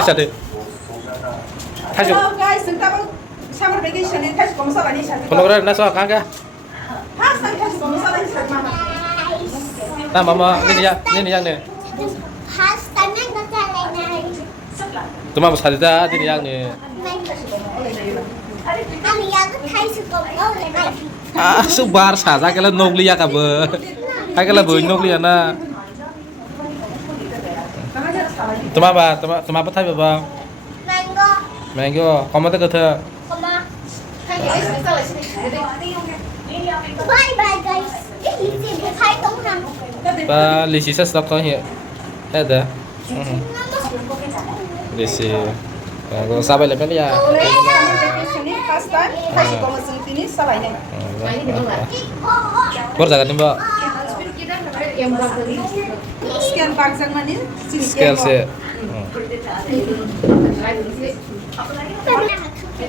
Satu. Tajuk. Hello guys, sebentar summer vacation ini tajuk kamu salah nih satu. Penogran nasa kagak. Hasan tajuk kamu salah nih satu mama. Nah mama ini ya, ini yang nih. Hastannya nggak salah nih. Cuma mas hadita ini yang nih. Ani yang thay suka mau lagi. Ah, subar saja kalau nogli ya kabe. Kalau boleh nogli na. Cuma apa thay apa? Mango. Mango, kamu tuh kata. Koma. Bye bye guys. Ini sih thay tông nang. Ba lisi sa stop kau here. Ada. Lisi. Kalau sabar lepas ya. Vacation ini first time tajuk kamu sini salah ini. Baru jangan timbak. Sekian bangsa mana? Sini. Scale sih.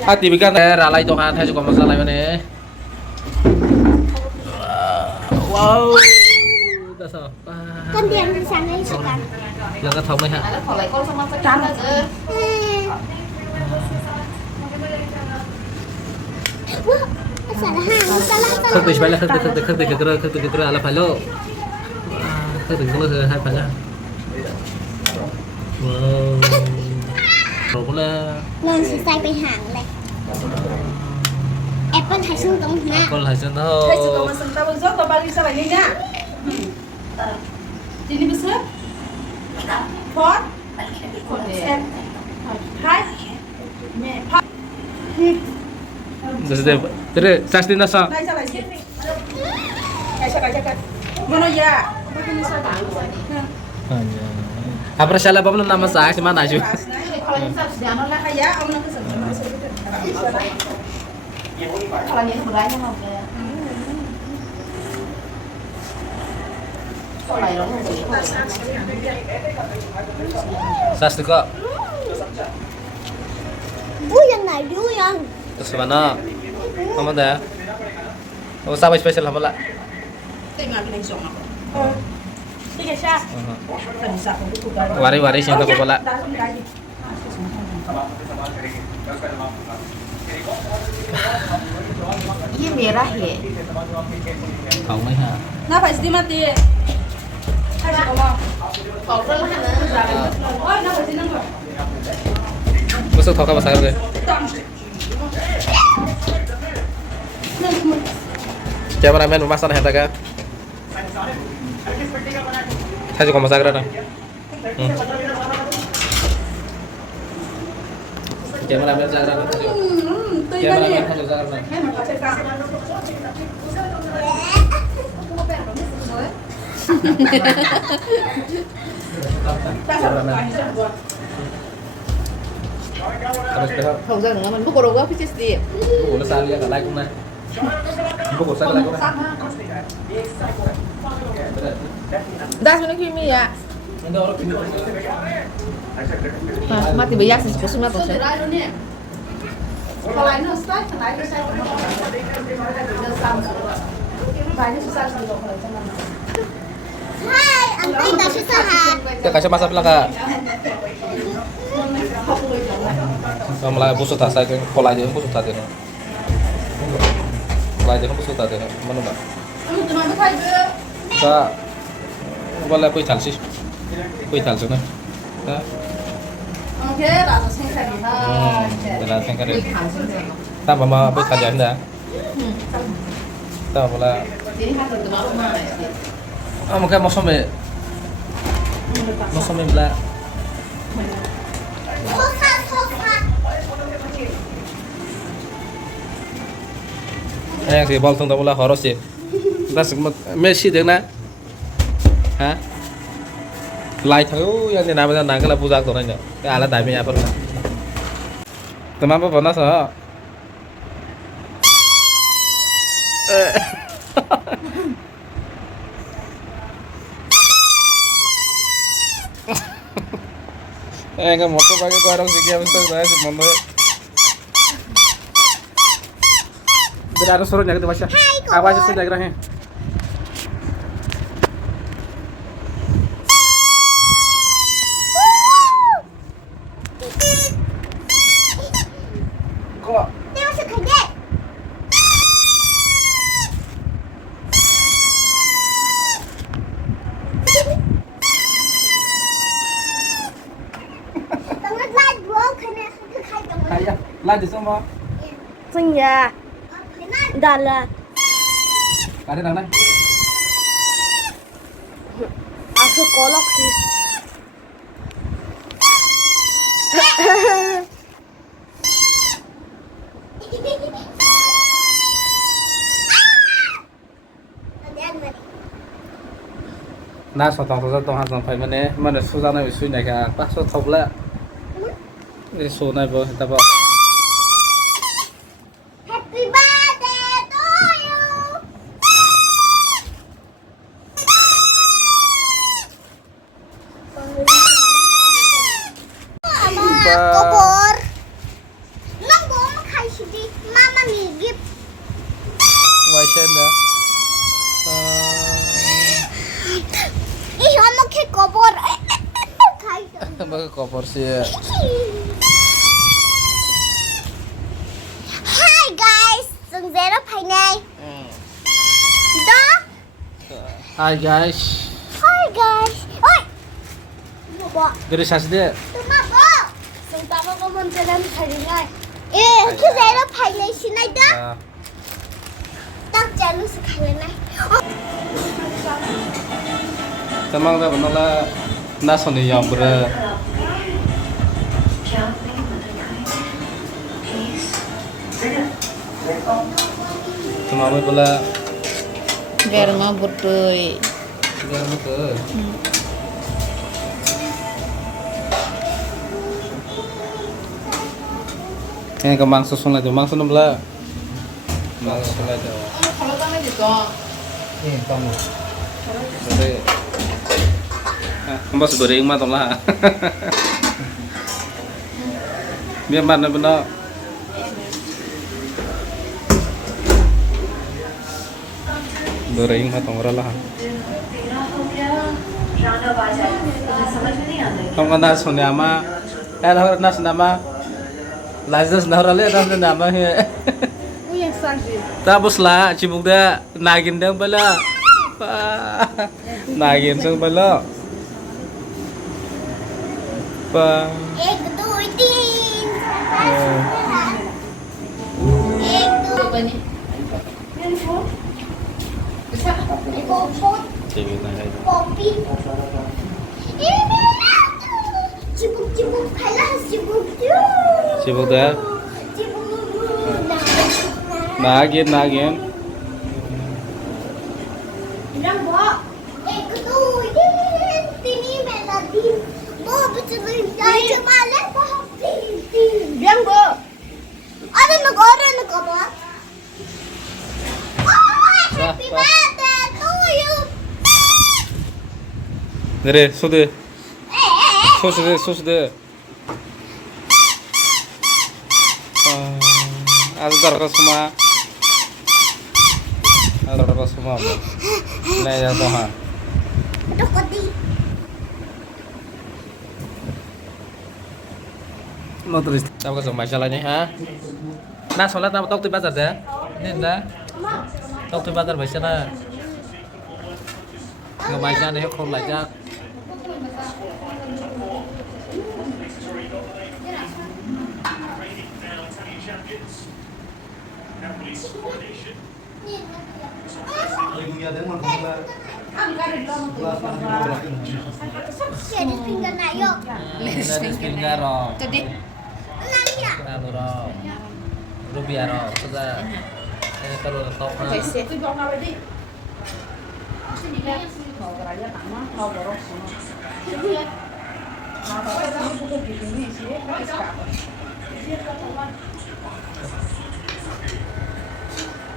Hati bikin ralai itu kan, saya juga masalah ini. Wow, udah so. Con điểm thì sáng nay sẽ cắn. Yang cái thống này hả? Wah, asal hàng salah Khơi từ phải là khơi từ là phải lô. Khơi từ là hai phải là. Wow. Rồi cũng là. Lần sẽ sayไปhàng này. Apple hay xương tông nè. Con là chân Tajuk thôi. kamu sebentar uzur atau balik salah ini ya? Ini besar? Pot? Hai? Pot? Jadi sasti nasa. Naik salah sini. Kayak. Mana ya? Begini saja. Apa salah apa nama saya sih mana aja? Ya, om nak kesana. Kalau ini sebenarnya mau ke Sasti kok. Yang này yang. Terus mana? Kamu dah? Oh, sampai spesial apa lah? Tengok ni zong aku. Tiga syak. Kan bisa aku tukar. Wari sih nggak apa lah. ini merah ya. Kau mai ha. Napa istri mati? Tajuk kamu. Kalau perlu kan Oh, napa istri nanggur? Besok thau ka pasal ke? Cameraman memasak heta ka? Tajuk kamu masak na. Cameraman jaga na. Cameraman harus jaga na. Terus dah. không giờ nữa mình book đồ cái gì Buku na sali ka like na. Buku sa like na. dah sebenarnya kimi ya Hindi orang kini. mati biasa sih kusuma tuh sih Kalau ini ustaz, kenapa ini saya banyak susah sih kalau cuman. Hai, antai tak susah ha. Ya kasih masa bilang ka. Kamu lah busuk tak saya kalau aja busuk tak dia. Kalau aja busuk tak dia. Mana mbak? Kamu cuma tuh aja. Ka. Boleh kue thal sih. Kue thal sana. Ka. Oke, rasa singkat nih. Dah singkat dia. Tak mama kue thal ya anda. Tak boleh. jadi kan itu baru mana sih Ah mungkin musim bela. Sofa, sofa. Yang si bal tung tak boleh harus sih. Das Messi deh na. Hah? Lai thấu yang ni nama nak kalau puja tu nanya. Cái ala đại mình apa lah. Teman apa panas ah? Enggak mau kau pakai kau orang sikit apa tu saya cuma mau. Berada suruh jaga tu macam. Apa aja suruh jaga ni. Lai thì xong không? Sinh nhà. Đà là. Cả thế nào đây? À tôi có lọc gì. Na so tong so tong ha tong phai mane mane su jana bi sui nai ka pa so thop la ni so nai bo ta bo Happy birthday to you. Kubur. Nang bố mà khai gì đi. Mama mi gift. wai shen da Ih, kamu ke kubur. Khai được. ba ko por si Hi guys. Dừng dễ đó phải này. Đó. hi guys Hi guys. Ôi. Bố. gede sas de Tụi mà bố. Chúng ta có môn chơi làm phải này. Ê, cái dễ đó phải này xin này đó. Tao chơi nó sẽ khai lên này. tamang da bana la na so ni yam bra tamang me bola Biar mah butui. gar mo to Ini ke mangsa sungai tu, mangsa nombla, mangsa sungai tu. Kalau tanah gitu. Ini kamu. Jadi, mbak goreng mah tonglah. Biar mana benar. Goreng mah tonglah lah. Kamu kan nas nama, nas nama. Lazas nahrale nas nama he. Iya saja. Tapos la, cibuk da nagin dang bala. Nagin sang bala. Pa. Ek, dua, tin. Ek, dua. Apa nih? Bisa? Popot, Cibuk nagin. popi. Ini lah tu. Cibuk-cibuk kalah cibuk tu. Cibuk da Cibuk. nagin nagin. Bilang bawa. Ek, dua, tin. Tini melodi. Bawa betul dari semalam bawa tin. Bilang bawa. Ada negara. Oh, happy birthday to you. Nere, sude, Eh. sude. Azar ka semua. Azar ka semua. Nah ya Tuhan. Aduh, kodi. Mau terus. Tahu ke sama masalahnya ha? Nah, soalnya tahu tuh bazar ya. Ini dah. Tahu tuh bazar biasa na. Nggak baca deh, kalau baca. Jadi tinggal naik. Dari tinggal roh. Tadi. Nani ya? Lalu roh. Rupiah roh. Sudah. Ini kalau top. Pese. Itu bawa ngawe di. Sini kan. Kau kerja nama, kau borong semua. Jadi ya. Nah, kalau kamu butuh di sini sih, kau sekarang. Dia katakan.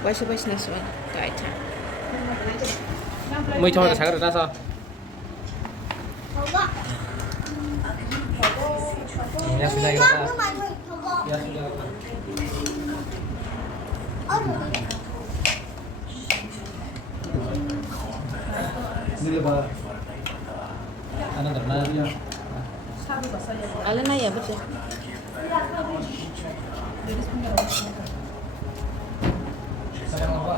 Baik-baik nasuan. Taita. Mới cho cái sáng được ra sao? Coba. Ya sudah ya. Kamu mana? Coba. Ya sudah. Oh, Ini lebar. Anak terkenal dia. Alana ya betul. Sayang apa?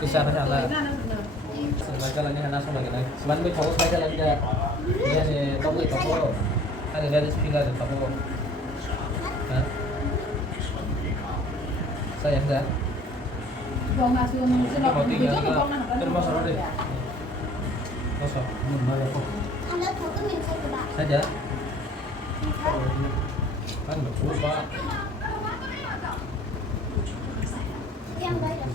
Kisah salah. Sebagai lagi anak sama lagi. Sebenarnya fokus saja lagi. Dia ni toko. Ada gadis tinggal di Papua. Hah? Sayang dah. Buang nasi umum itu Mau tinggal juga ke buang nasi. terus masuk deh. Masuk. Anda tahu kan minta coba. Saja. Kan betul Pak. Yang bayar.